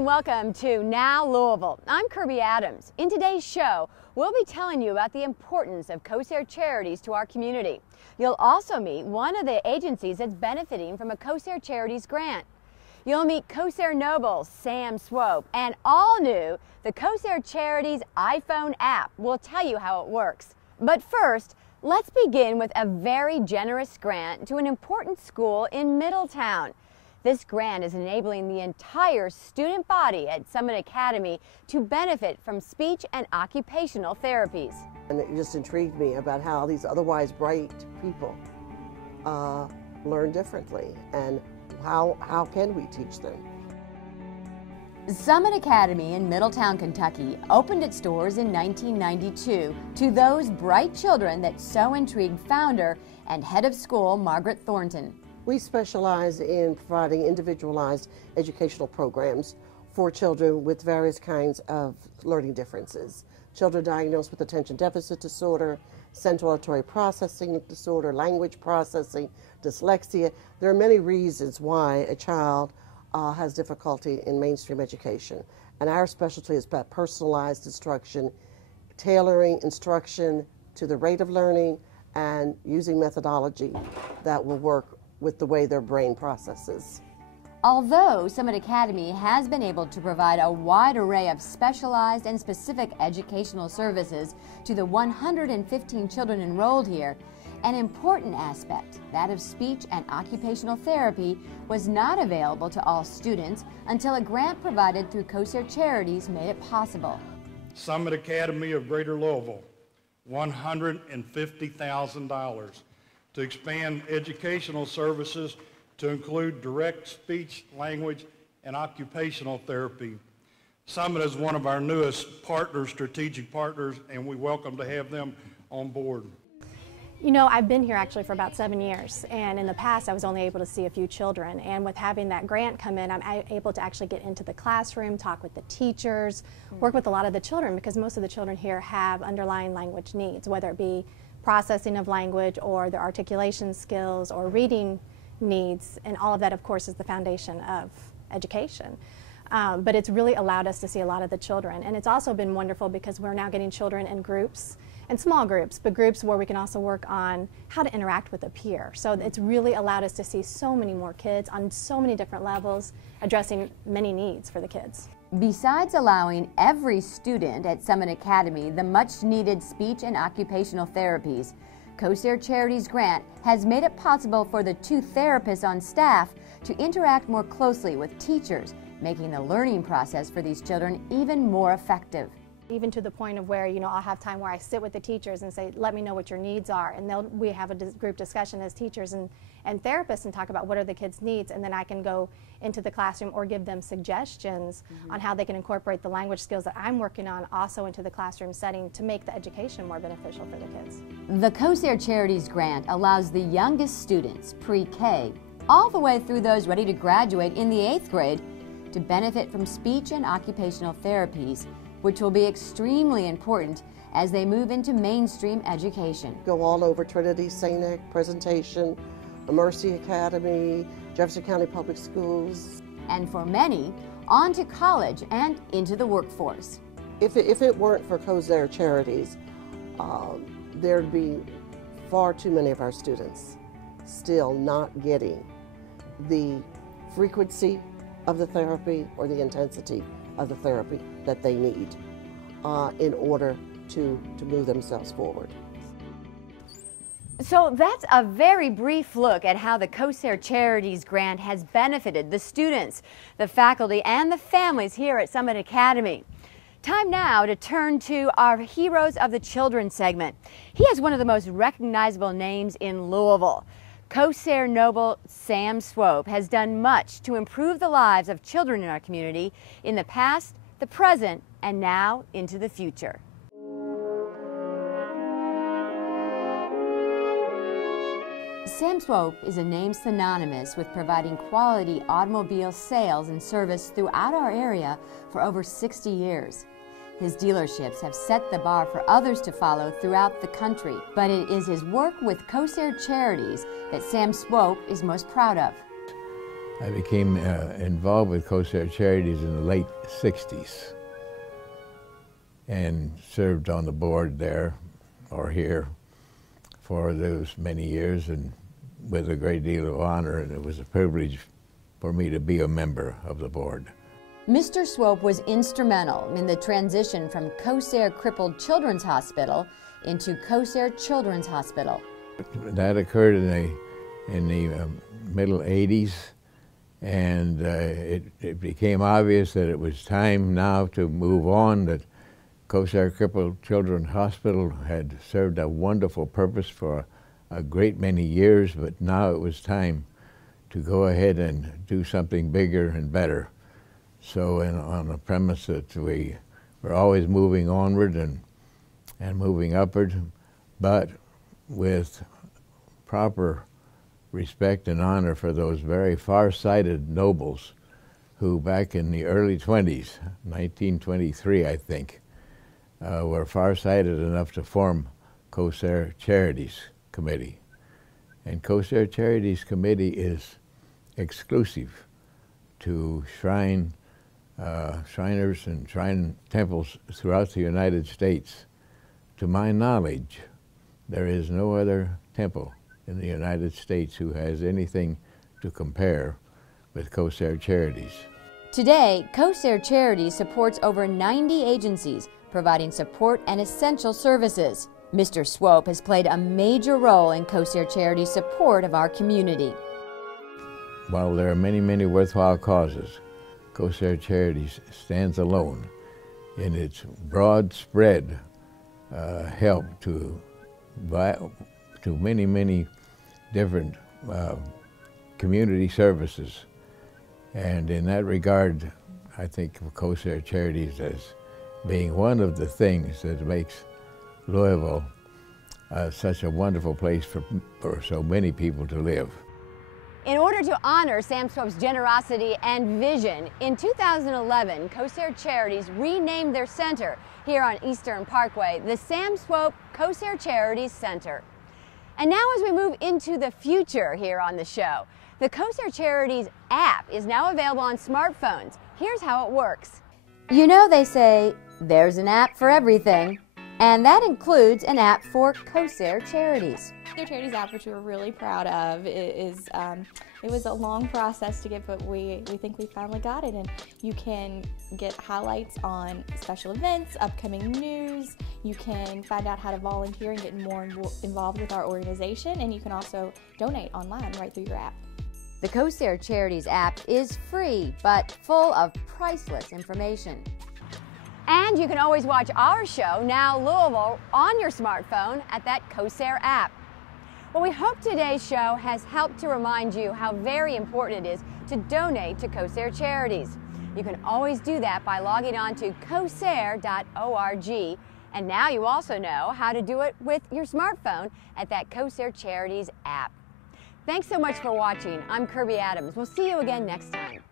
and welcome to Now Louisville. I'm Kirby Adams. In today's show, we'll be telling you about the importance of Kosair Charities to our community. You'll also meet one of the agencies that's benefiting from a Kosair Charities grant. You'll meet Kosair Noble Sam Swope, and all new, the Kosair Charities iPhone app will tell you how it works. But first, let's begin with a very generous grant to an important school in Middletown. This grant is enabling the entire student body at Summit Åcademy to benefit from speech and occupational therapies. And it just intrigued me about how these otherwise bright people learn differently, and how can we teach them? Summit Åcademy in Middletown, Kentucky opened its doors in 1992 to those bright children that so intrigued founder and head of school Margaret Thornton. We specialize in providing individualized educational programs for children with various kinds of learning differences. Children diagnosed with attention deficit disorder, central auditory processing disorder, language processing, dyslexia. There are many reasons why a child has difficulty in mainstream education. And our specialty is about personalized instruction, tailoring instruction to the rate of learning, and using methodology that will work with the way their brain processes. Although Summit Åcademy has been able to provide a wide array of specialized and specific educational services to the 115 children enrolled here, an important aspect, that of speech and occupational therapy, was not available to all students until a grant provided through Kosair Charities made it possible. Summit Åcademy of Greater Louisville, $150,000 to expand educational services to include direct speech, language, and occupational therapy. Summit is one of our newest partners, strategic partners, and we welcome to have them on board. You know, I've been here actually for about 7 years, and in the past I was only able to see a few children, and with having that grant come in, I'm able to actually get into the classroom, talk with the teachers, work with a lot of the children, because most of the children here have underlying language needs, whether it be processing of language or their articulation skills or reading needs, and all of that, of course, is the foundation of education. But it's really allowed us to see a lot of the children, and it's also been wonderful because we're now getting children in groups, and small groups, but groups where we can also work on how to interact with a peer. So it's really allowed us to see so many more kids on so many different levels, addressing many needs for the kids. Besides allowing every student at Summit Åcademy the much-needed speech and occupational therapies, Kosair Charities grant has made it possible for the 2 therapists on staff to interact more closely with teachers, making the learning process for these children even more effective. Even to the point of where, you know, I'll have time where I sit with the teachers and say, let me know what your needs are, and we have a group discussion as teachers and therapists and talk about what are the kids' needs, and then I can go into the classroom or give them suggestions on how they can incorporate the language skills that I'm working on also into the classroom setting to make the education more beneficial for the kids. The Kosair Charities grant allows the youngest students, pre-K, all the way through those ready to graduate in the 8th grade, to benefit from speech and occupational therapies, which will be extremely important as they move into mainstream education. Go all over Trinity, St. Nick, Presentation, Mercy Academy, Jefferson County Public Schools. And for many, on to college and into the workforce. If it weren't for Kosair Charities, there'd be far too many of our students still not getting the frequency of the therapy or the intensity of the therapy that they need in order to move themselves forward. So that's a very brief look at how the Kosair Charities grant has benefited the students, the faculty, and the families here at Summit Åcademy. Time now to turn to our Heroes of the Children segment. He has one of the most recognizable names in Louisville. Kosair Noble Sam Swope has done much to improve the lives of children in our community in the past, the present, and now into the future. Sam Swope is a name synonymous with providing quality automobile sales and service throughout our area for over 60 years. His dealerships have set the bar for others to follow throughout the country, but it is his work with Kosair Charities that Sam Swope is most proud of. I became involved with Kosair Charities in the late 60s and served on the board there or here for those many years, and with a great deal of honor, and it was a privilege for me to be a member of the board. Mr. Swope was instrumental in the transition from Kosair Crippled Children's Hospital into Kosair Children's Hospital. That occurred in the middle 80s, and it became obvious that it was time now to move on, that Kosair Crippled Children's Hospital had served a wonderful purpose for a great many years, but now it was time to go ahead and do something bigger and better. So on the premise that we were always moving onward and moving upward, but with proper respect and honor for those very far-sighted nobles who back in the early 20s, 1923 I think, were far-sighted enough to form Kosair Charities Committee. And Kosair Charities Committee is exclusive to shriners and shrine temples throughout the United States. To my knowledge, there is no other temple in the United States who has anything to compare with Kosair Charities. Today, Kosair Charities supports over 90 agencies providing support and essential services. Mr. Swope has played a major role in Kosair Charities' support of our community. While there are many, many worthwhile causes, Kosair Charities stands alone in its broad spread help to many, many different community services. And in that regard, I think of Kosair Charities as being one of the things that makes Louisville such a wonderful place for so many people to live. In order to honor Sam Swope's generosity and vision, in 2011, Kosair Charities renamed their center here on Eastern Parkway the Sam Swope Kosair Charities Center. And now as we move into the future here on the show, the Kosair Charities app is now available on smartphones. Here's how it works. You know, they say there's an app for everything, and that includes an app for Kosair Charities. Kosair Charities app, which we're really proud of, it was a long process to get, but we think we finally got it. And you can get highlights on special events, upcoming news. You can find out how to volunteer and get more involved with our organization, and you can also donate online right through your app. The Kosair Charities app is free, but full of priceless information. And you can always watch our show, Now Louisville, on your smartphone at that Kosair app. Well, we hope today's show has helped to remind you how very important it is to donate to Kosair Charities. You can always do that by logging on to kosair.org. And now you also know how to do it with your smartphone at that Kosair Charities app. Thanks so much for watching. I'm Kirby Adams. We'll see you again next time.